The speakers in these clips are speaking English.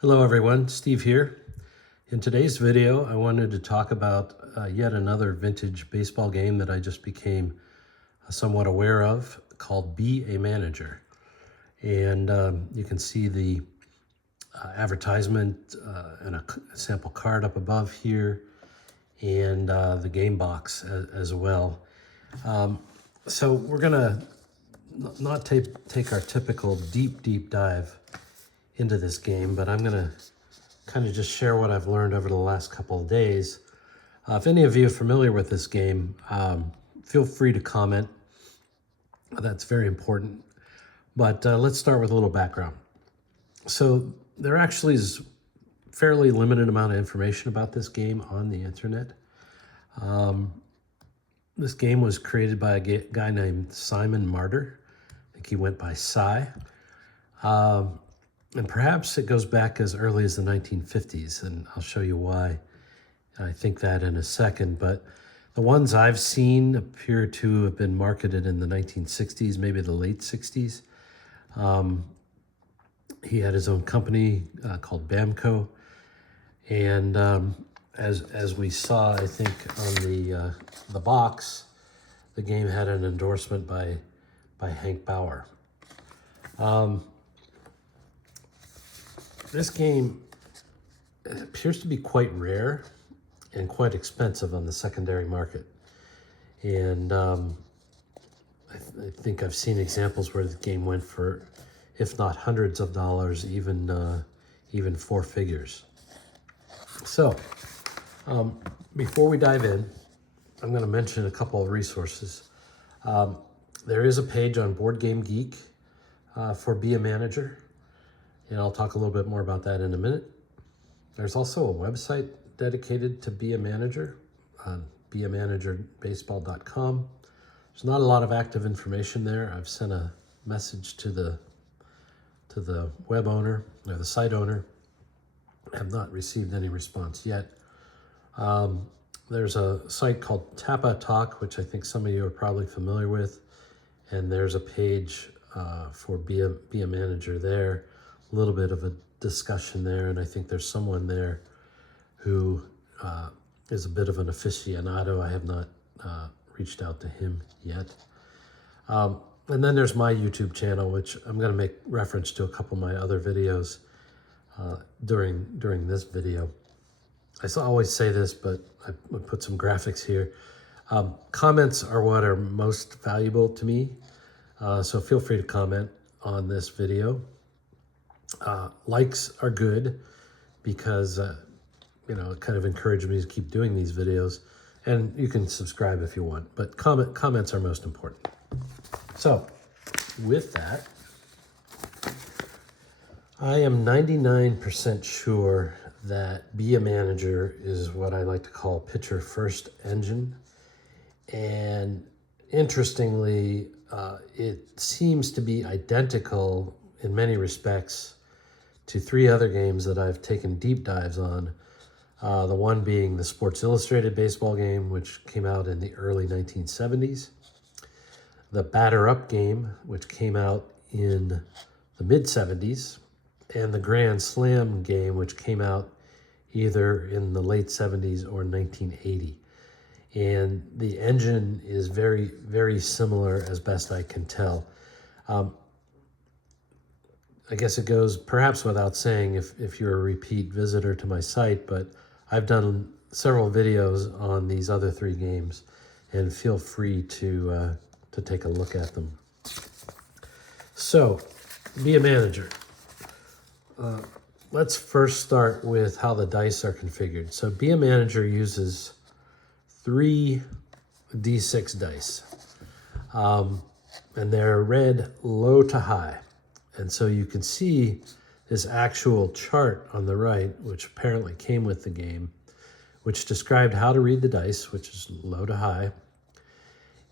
Hello everyone, Steve here. In today's video, I wanted to talk about yet another vintage baseball game that I just became somewhat aware of called BAManager. And you can see the advertisement and a sample card up above here and the game box as well. So we're gonna not take our typical deep dive into this game, but I'm gonna kind of just share what I've learned over the last couple of days. If any of you are familiar with this game, feel free to comment. That's very important. But let's start with a little background. So there actually is fairly limited amount of information about this game on the internet. This game was created by a guy named Simon Martyr. I think he went by Cy. And perhaps it goes back as early as the 1950s, and I'll show you why I think that in a second. But the ones I've seen appear to have been marketed in the 1960s, maybe the late 60s. He had his own company called BAMCO, and as we saw, I think on the box, the game had an endorsement by Hank Bauer. This game appears to be quite rare and quite expensive on the secondary market. And I think I've seen examples where the game went for, if not hundreds of dollars, even four figures. So before we dive in, I'm going to mention a couple of resources. There is a page on Board Game Geek for BAManager. And I'll talk a little bit more about that in a minute. There's also a website dedicated to BAManager, beamanagerbaseball.com. There's not a lot of active information there. I've sent a message to the web owner, or the site owner. I have not received any response yet. There's a site called tabletopbaseball, which I think some of you are probably familiar with. And there's a page for BAManager there. A little bit of a discussion there, and I think there's someone there who is a bit of an aficionado. I have not reached out to him yet. And then there's my YouTube channel, which I'm going to make reference to a couple of my other videos during this video. I always say this, but I put some graphics here. Comments are what are most valuable to me, so feel free to comment on this video. Likes are good because, it kind of encouraged me to keep doing these videos, and you can subscribe if you want, but comments are most important. So with that, I am 99% sure that BAManager is what I like to call pitcher first engine. And interestingly, it seems to be identical in many respects to three other games that I've taken deep dives on. The one being the Sports Illustrated baseball game, which came out in the early 1970s. The Batter Up game, which came out in the mid-70s. And the Grand Slam game, which came out either in the late 70s or 1980. And the engine is very, very similar as best I can tell. I guess it goes perhaps without saying if you're a repeat visitor to my site, but I've done several videos on these other three games, and feel free to take a look at them. So, BAManager. Let's first start with how the dice are configured. So BAManager uses 3 D6 dice, and they're read low to high. And so you can see this actual chart on the right, which apparently came with the game, which described how to read the dice, which is low to high.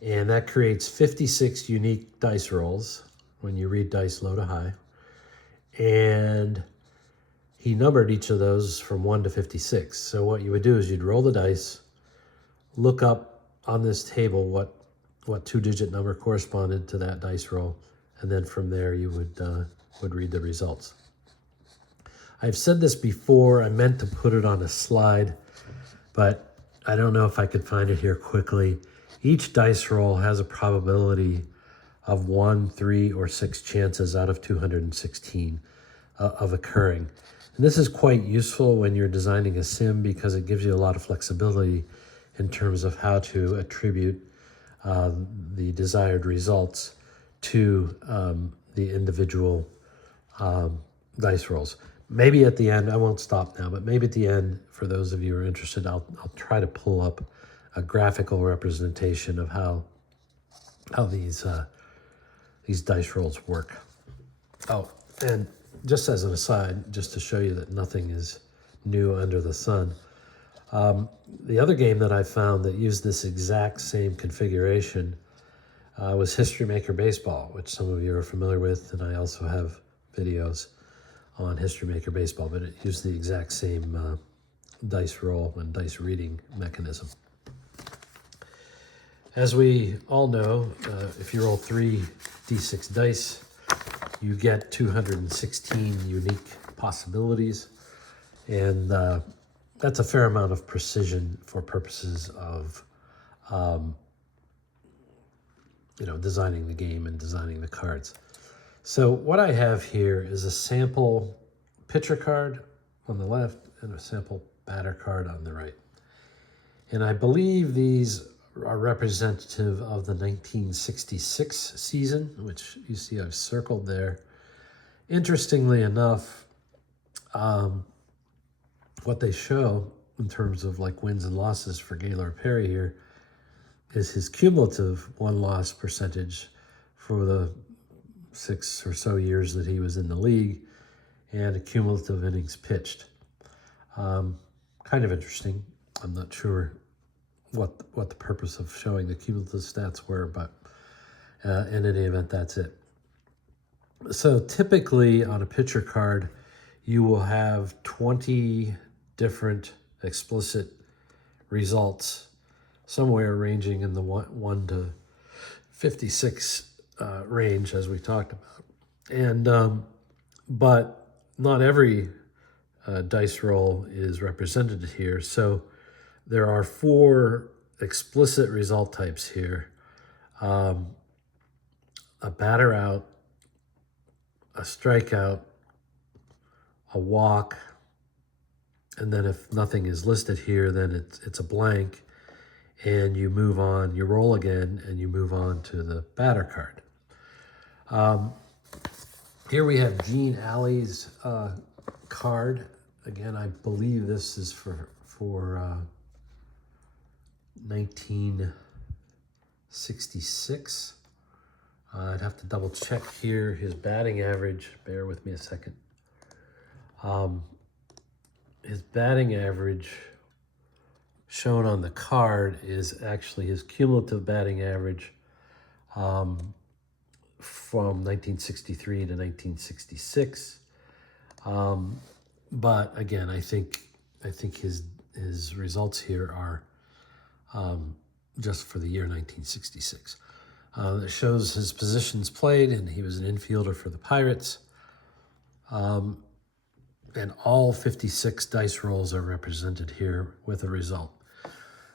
And that creates 56 unique dice rolls when you read dice low to high. And he numbered each of those from 1 to 56. So what you would do is you'd roll the dice, look up on this table what 2-digit number corresponded to that dice roll, and then from there you would read the results. I've said this before, I meant to put it on a slide, but I don't know if I could find it here quickly. Each dice roll has a probability of 1, 3, or 6 chances out of 216 of occurring. And this is quite useful when you're designing a sim because it gives you a lot of flexibility in terms of how to attribute the desired results to the individual dice rolls. Maybe at the end, I won't stop now, but maybe at the end, for those of you who are interested, I'll try to pull up a graphical representation of how these dice rolls work. Oh, and just as an aside, just to show you that nothing is new under the sun, the other game that I found that used this exact same configuration was History Maker Baseball, which some of you are familiar with, and I also have videos on History Maker Baseball, but it used the exact same dice roll and dice reading mechanism. As we all know, if you roll 3 d6 dice, you get 216 unique possibilities, and that's a fair amount of precision for purposes of designing the game and designing the cards. So what I have here is a sample pitcher card on the left and a sample batter card on the right. And I believe these are representative of the 1966 season, which you see I've circled there. Interestingly enough, what they show in terms of like wins and losses for Gaylord Perry here is his cumulative win-loss percentage for the 6 or so years that he was in the league, and a cumulative innings pitched. Kind of interesting. I'm not sure what the purpose of showing the cumulative stats were, but in any event, that's it. So typically on a pitcher card, you will have 20 different explicit results, somewhere ranging in the 1 to 56 range, as we talked about. And but not every dice roll is represented here. So there are 4 explicit result types here. A batter out, a strikeout, a walk, and then if nothing is listed here, then it's a blank, and you move on, you roll again, and you move on to the batter card. Here we have Gene Alley's card. Again, I believe this is for 1966. I'd have to double check here his batting average. Bear with me a second. His batting average shown on the card is actually his cumulative batting average from 1963 to 1966. But again, I think his results here are just for the year 1966. It shows his positions played, and he was an infielder for the Pirates. And all 56 dice rolls are represented here with a result.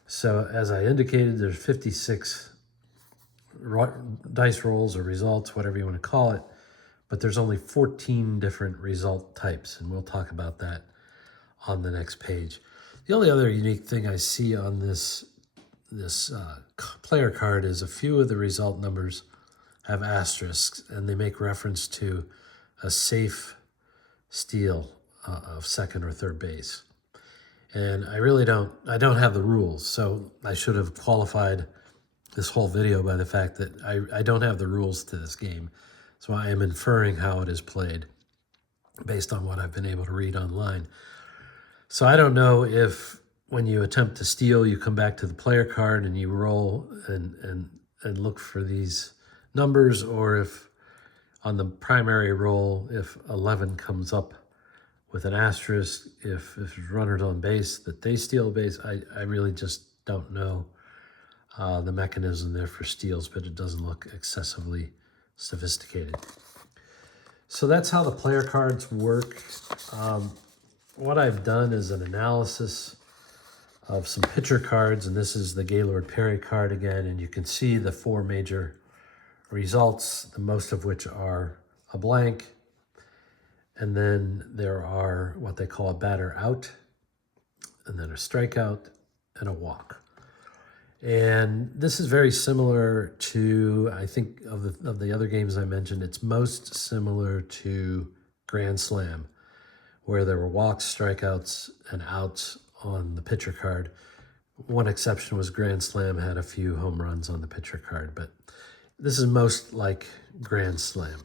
So as I indicated, there's 56 dice rolls or results, whatever you want to call it, but there's only 14 different result types, and we'll talk about that on the next page. The only other unique thing I see on this player card is a few of the result numbers have asterisks, and they make reference to a safe steal of second or third base. And I don't have the rules, so I should have qualified this whole video by the fact that I don't have the rules to this game. So I am inferring how it is played based on what I've been able to read online. So I don't know if when you attempt to steal, you come back to the player card and you roll and look for these numbers, or if on the primary roll, if 11 comes up with an asterisk, if there's runners on base, that they steal a base. I really just don't know the mechanism there for steals, but it doesn't look excessively sophisticated. So that's how the player cards work. What I've done is an analysis of some pitcher cards, and this is the Gaylord Perry card again, and you can see the four major results, the most of which are a blank, and then there are what they call a batter out, and then a strikeout, and a walk. And this is very similar to, I think, of the other games I mentioned, it's most similar to Grand Slam, where there were walks, strikeouts, and outs on the pitcher card. One exception was Grand Slam had a few home runs on the pitcher card, but this is most like Grand Slam.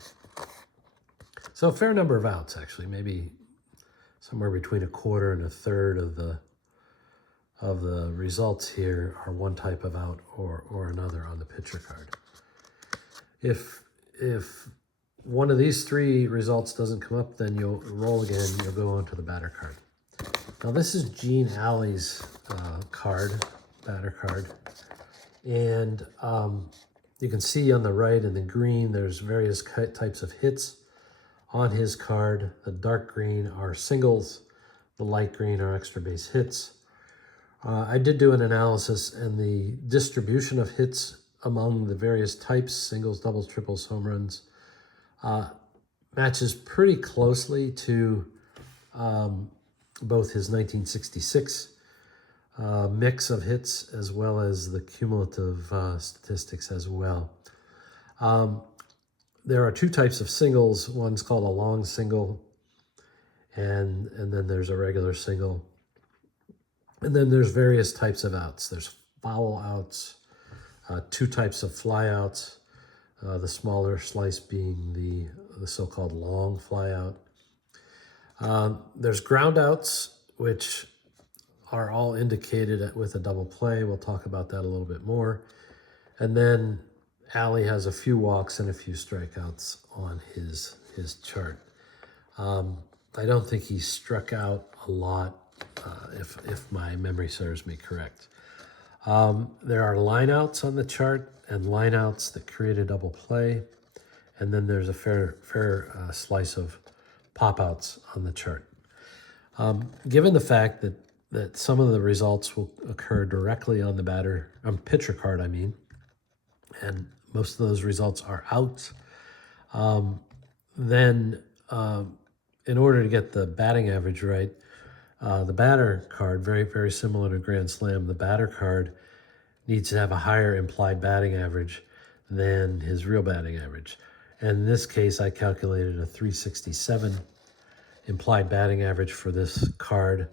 So a fair number of outs, actually, maybe somewhere between a quarter and a third of the results here are one type of out or another on the pitcher card. If one of these three results doesn't come up, then you'll roll again, you'll go on to the batter card. Now this is Gene Alley's batter card. And you can see on the right in the green, there's various types of hits on his card. The dark green are singles, the light green are extra base hits. I did do an analysis, and the distribution of hits among the various types, singles, doubles, triples, home runs, matches pretty closely to both his 1966 mix of hits as well as the cumulative statistics as well. There are two types of singles. One's called a long single, and then there's a regular single. And then there's various types of outs. There's foul outs, two types of fly outs, the smaller slice being the so-called long fly out. There's ground outs, which are all indicated with a double play. We'll talk about that a little bit more. And then Alley has a few walks and a few strikeouts on his chart. I don't think he struck out a lot, if my memory serves me correct. There are lineouts on the chart and lineouts that create a double play. And then there's a fair slice of pop-outs on the chart. Given the fact that some of the results will occur directly on the pitcher card, and most of those results are outs, then in order to get the batting average right, the batter card, very, very similar to Grand Slam, the batter card needs to have a higher implied batting average than his real batting average. And in this case, I calculated a 367 implied batting average for this card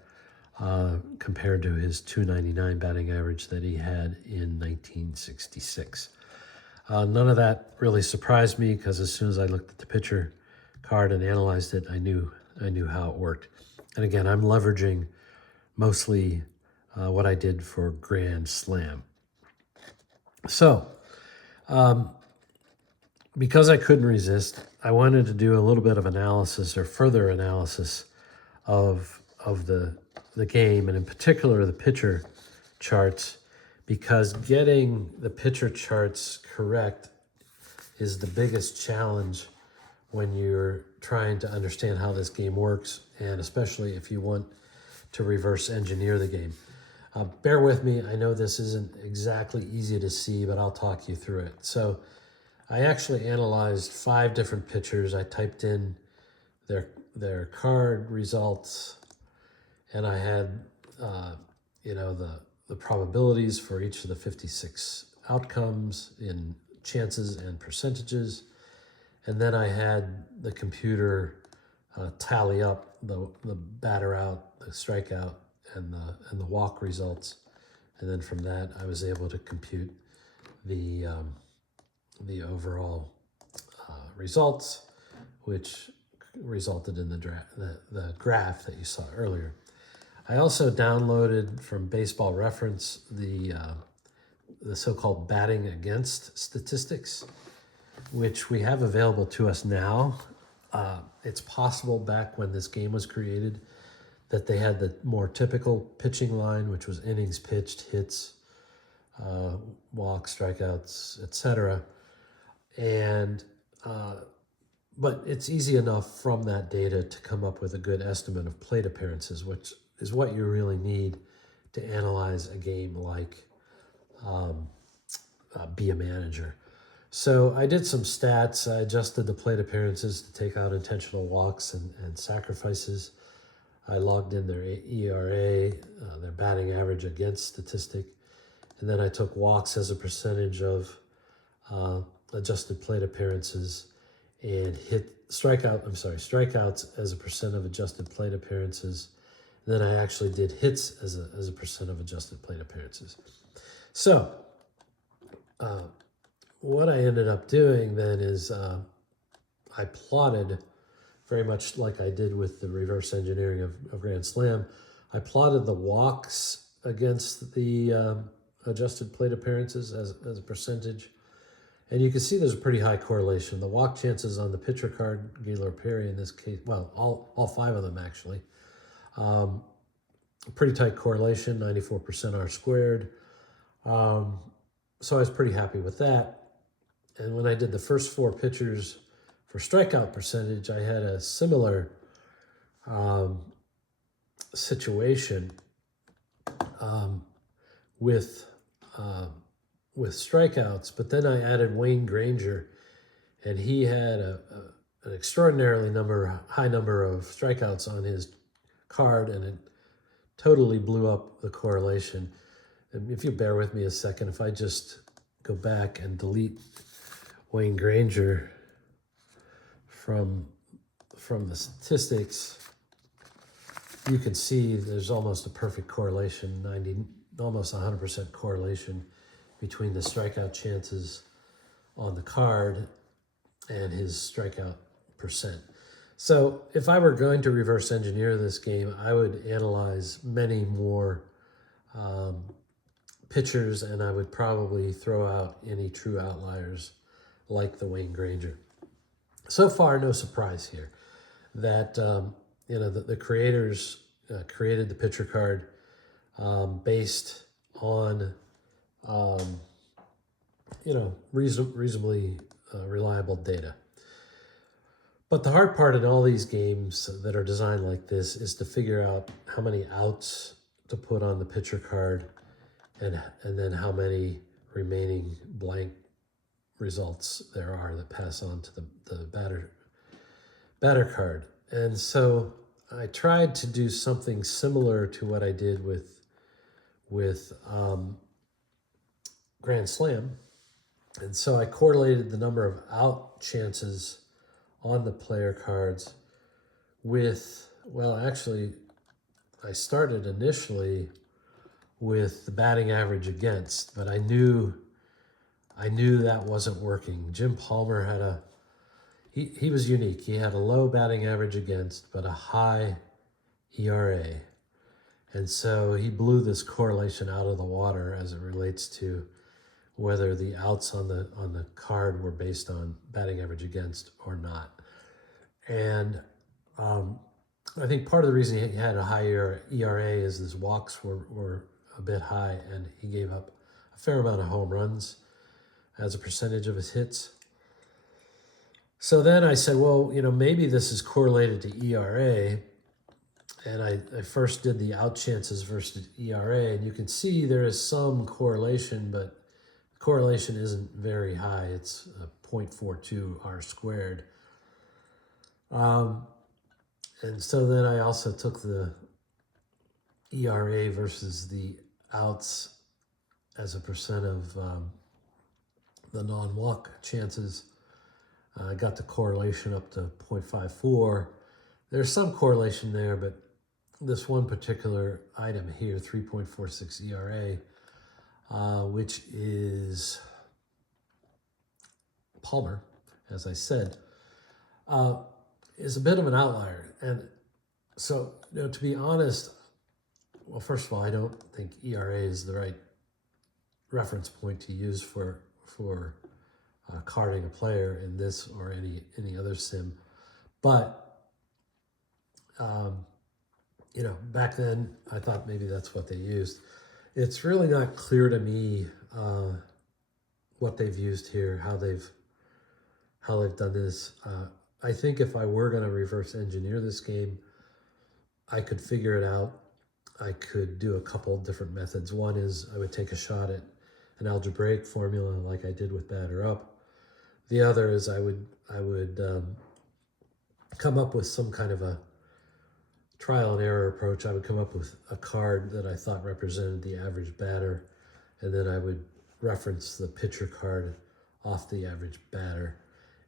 compared to his 299 batting average that he had in 1966. None of that really surprised me, because as soon as I looked at the pitcher card and analyzed it, I knew how it worked. And again, I'm leveraging mostly what I did for Grand Slam. So, because I couldn't resist, I wanted to do a little bit of analysis or further analysis of the game, and in particular the pitcher charts, because getting the pitcher charts correct is the biggest challenge when you're trying to understand how this game works, and especially if you want to reverse engineer the game. Bear with me, I know this isn't exactly easy to see, but I'll talk you through it. So I actually analyzed 5 different pitchers. I typed in their card results, and I had the probabilities for each of the 56 outcomes in chances and percentages. And then I had the computer tally up the batter out, the strikeout, and the walk results. And then from that, I was able to compute the overall results, which resulted in the graph that you saw earlier. I also downloaded from Baseball Reference the so-called batting against statistics, which we have available to us now. It's possible back when this game was created that they had the more typical pitching line, which was innings pitched, hits, walks, strikeouts, etc. And But it's easy enough from that data to come up with a good estimate of plate appearances, which is what you really need to analyze a game like beamanager. So I did some stats. I adjusted the plate appearances to take out intentional walks and sacrifices. I logged in their ERA, their batting average against statistic, and then I took walks as a percentage of adjusted plate appearances and strikeouts as a percent of adjusted plate appearances. And then I actually did hits as a percent of adjusted plate appearances. So what I ended up doing then is I plotted, very much like I did with the reverse engineering of Grand Slam, I plotted the walks against the adjusted plate appearances as a percentage. And you can see there's a pretty high correlation. The walk chances on the pitcher card, Gaylor Perry in this case, well, all five of them actually, pretty tight correlation, 94% R squared. So I was pretty happy with that. And when I did the first four pitchers for strikeout percentage, I had a similar situation with strikeouts, but then I added Wayne Granger, and he had an extraordinarily high number of strikeouts on his card, and it totally blew up the correlation. And if you bear with me a second, if I just go back and delete Wayne Granger from the statistics, you can see there's almost a perfect correlation, almost 100% correlation between the strikeout chances on the card and his strikeout percent. So if I were going to reverse engineer this game, I would analyze many more pitchers, and I would probably throw out any true outliers like the Wayne Granger. So far, no surprise here that the creators created the pitcher card based on reasonably reliable data. But the hard part in all these games that are designed like this is to figure out how many outs to put on the pitcher card and then how many remaining blank results there are that pass on to the batter card. And so I tried to do something similar to what I did with Grand Slam. And so I correlated the number of out chances on the player cards with, well, actually, I started initially with the batting average against, but I knew that wasn't working. Jim Palmer had he was unique. He had a low batting average against, but a high ERA. And so he blew this correlation out of the water as it relates to whether the outs on the card were based on batting average against or not. And I think part of the reason he had a higher ERA is his walks were a bit high, and he gave up a fair amount of home runs as a percentage of his hits. So then I said, well, maybe this is correlated to ERA. And I first did the out chances versus ERA, and you can see there is some correlation, but the correlation isn't very high. It's 0.42 R squared. And so then I also took the ERA versus the outs as a percent of the non-walk chances. I got the correlation up to 0.54. There's some correlation there, but this one particular item here, 3.46 ERA, which is Palmer, as I said, is a bit of an outlier. And so, to be honest, well, first of all, I don't think ERA is the right reference point to use for carding a player in this or any other sim. But back then I thought maybe that's what they used. It's really not clear to me what they've used here, how they've done this. I think if I were going to reverse engineer this game, I could figure it out. I could do a couple different methods. One is I would take a shot at an algebraic formula like I did with batter up. The other is I would come up with some kind of a trial and error approach. I would come up with a card that I thought represented the average batter, and then I would reference the pitcher card off the average batter.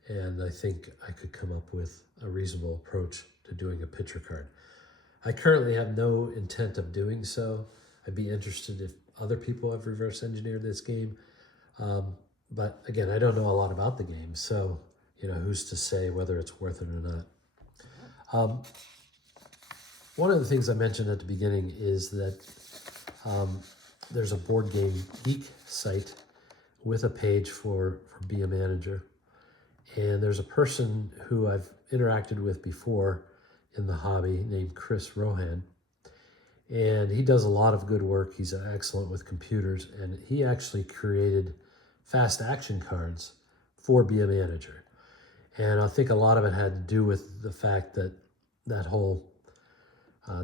And I think I could come up with a reasonable approach to doing a pitcher card. I currently have no intent of doing so. I'd be interested if other people have reverse engineered this game. But again, I don't know a lot about the game, so who's to say whether it's worth it or not. One of the things I mentioned at the beginning is that there's a Board Game Geek site with a page for beamanager. And there's a person who I've interacted with before in the hobby named Chris Rohan. And he does a lot of good work. He's excellent with computers. And he actually created fast action cards for beamanager. And I think a lot of it had to do with the fact that that whole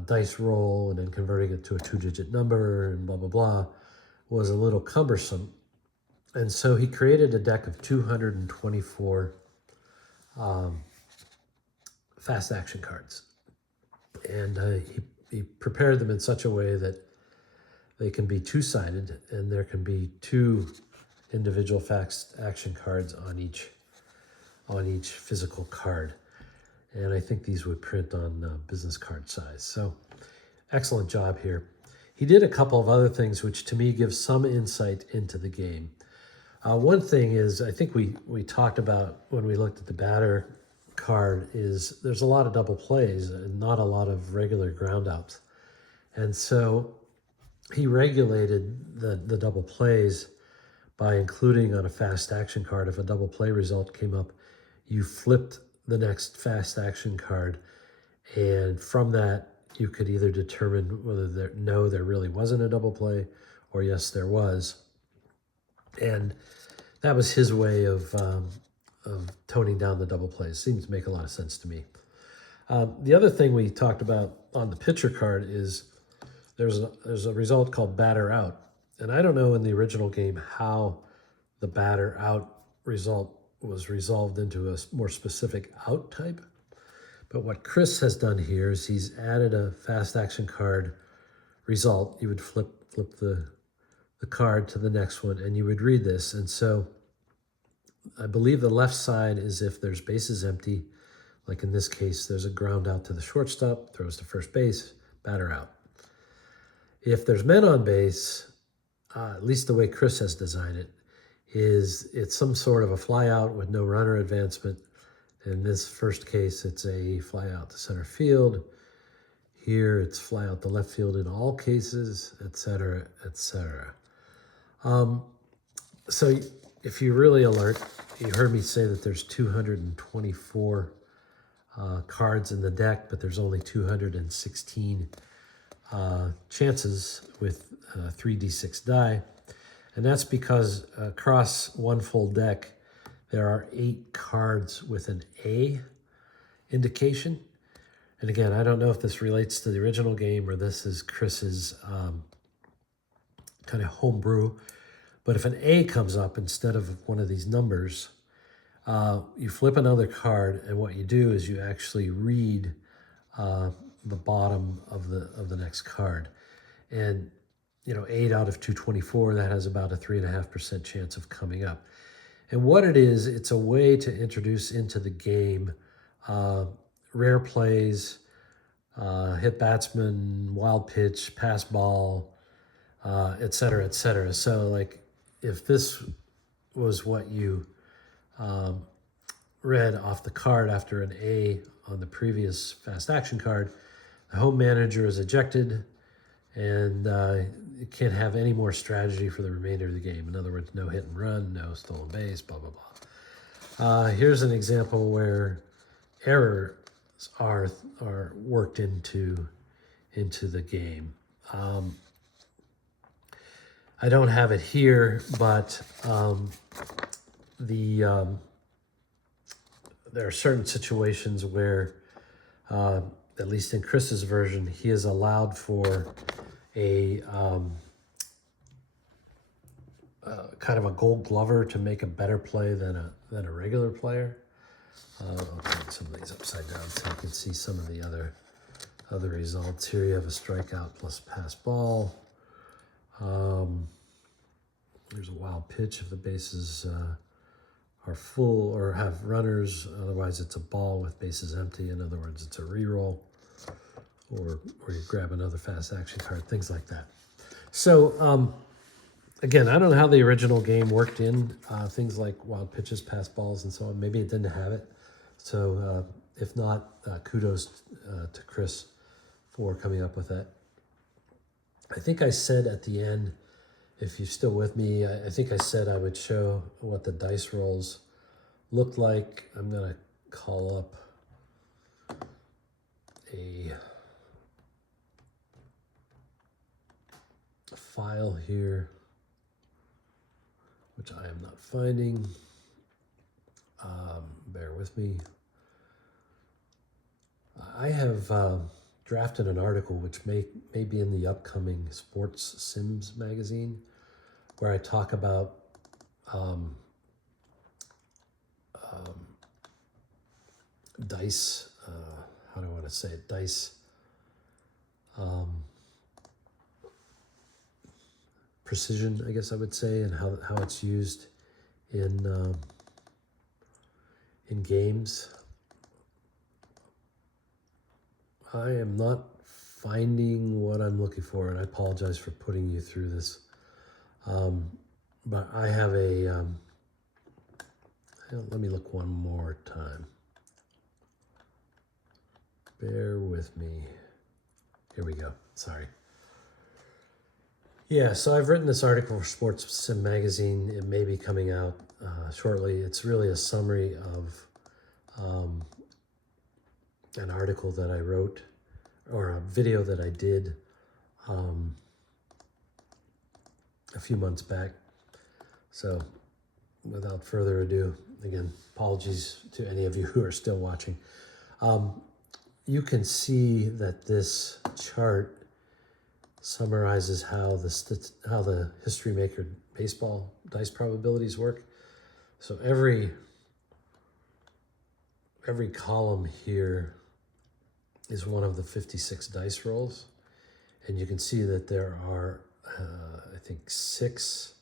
dice roll and then converting it to a 2-digit number and blah, blah, blah was a little cumbersome. And so he created a deck of 224 fast action cards. And he prepared them in such a way that they can be two-sided, and there can be 2 individual fast action cards on each physical card. And I think these would print on business card size. So excellent job here. He did a couple of other things which to me give some insight into the game. One thing is, I think we talked about when we looked at the batter card, is there's a lot of double plays and not a lot of regular ground outs. And so he regulated the double plays by including on a fast action card, if a double play result came up, you flipped the next fast action card. And from that, you could either determine whether there really wasn't a double play, or yes, there was. And that was his way of toning down the double plays. Seems to make a lot of sense to me. The other thing we talked about on the pitcher card is there's a result called batter out. And I don't know in the original game how the batter out result was resolved into a more specific out type. But what Chris has done here is he's added a fast action card result. You would flip the card to the next one, and you would read this. And so I believe the left side is if there's bases empty, like in this case, there's a ground out to the shortstop, throws to first base, batter out. If there's men on base, at least the way Chris has designed it, is it's some sort of a fly out with no runner advancement. In this first case, it's a fly out to center field. Here, it's fly out to left field in all cases, etc., etc. So if you're really alert, you heard me say that there's 224 cards in the deck, but there's only 216 chances with 3d6 die. And that's because across one full deck, there are 8 cards with an A indication. And again, I don't know if this relates to the original game or this is Chris's kind of homebrew. But if an A comes up instead of one of these numbers, you flip another card, and what you do is you actually read the bottom of the next card. And 8 out of 224, that has about a 3.5% chance of coming up. And what it is, it's a way to introduce into the game rare plays, hit batsman, wild pitch, pass ball, et cetera, et cetera. So like if this was what you read off the card after an A on the previous fast action card, the home manager is ejected, and you can't have any more strategy for the remainder of the game. In other words, no hit and run, no stolen base, blah, blah, blah. Here's an example where errors are worked into the game. I don't have it here, but the there are certain situations where, at least in Chris's version, he is allowed for a kind of a gold glover to make a better play than a regular player. I'll put some of these upside down so you can see some of the other results. Here you have a strikeout plus pass ball. There's a wild pitch if the bases are full or have runners. Otherwise, it's a ball with bases empty. In other words, it's a reroll, or you grab another fast action card, things like that. So again, I don't know how the original game worked in things like wild pitches, pass balls, and so on. Maybe it didn't have it. So if not, kudos to Chris for coming up with that. I think I said at the end, if you're still with me, I think I said I would show what the dice rolls looked like. I'm going to call up a file here, which I am not finding. Bear with me. I have drafted an article which may be in the upcoming Sports Sims magazine, where I talk about dice, how do I want to say it, dice precision, I guess I would say, and how it's used in games. I am not finding what I'm looking for, and I apologize for putting you through this. But I have a, let me look one more time. Bear with me. Here we go, sorry. Yeah, so I've written this article for Sports Sim magazine. It may be coming out shortly. It's really a summary of an article that I wrote, or a video that I did a few months back. So without further ado, again, apologies to any of you who are still watching. You can see that this chart summarizes how the History Maker baseball dice probabilities work. So every column here is one of the 56 dice rolls, and you can see that there are I think six,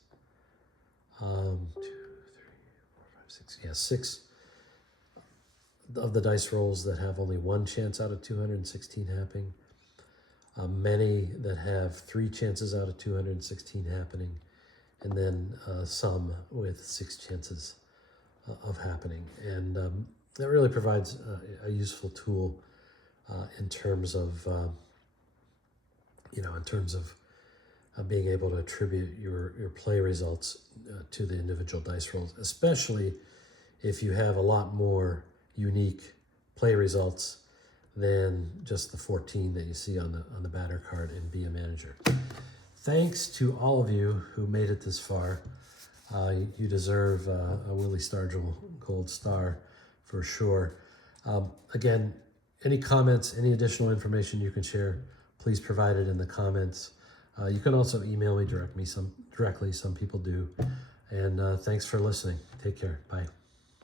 6 of the dice rolls that have only one chance out of 216 happening. Many that have 3 chances out of 216 happening, and then some with 6 chances of happening. And that really provides a useful tool in terms of being able to attribute your play results to the individual dice rolls, especially if you have a lot more unique play results than just the 14 that you see on the batter card in beamanager. Thanks to all of you who made it this far. You deserve a Willie Stargell Gold Star for sure. Again, any comments, any additional information you can share, please provide it in the comments. You can also email me directly. Some people do. And thanks for listening. Take care. Bye.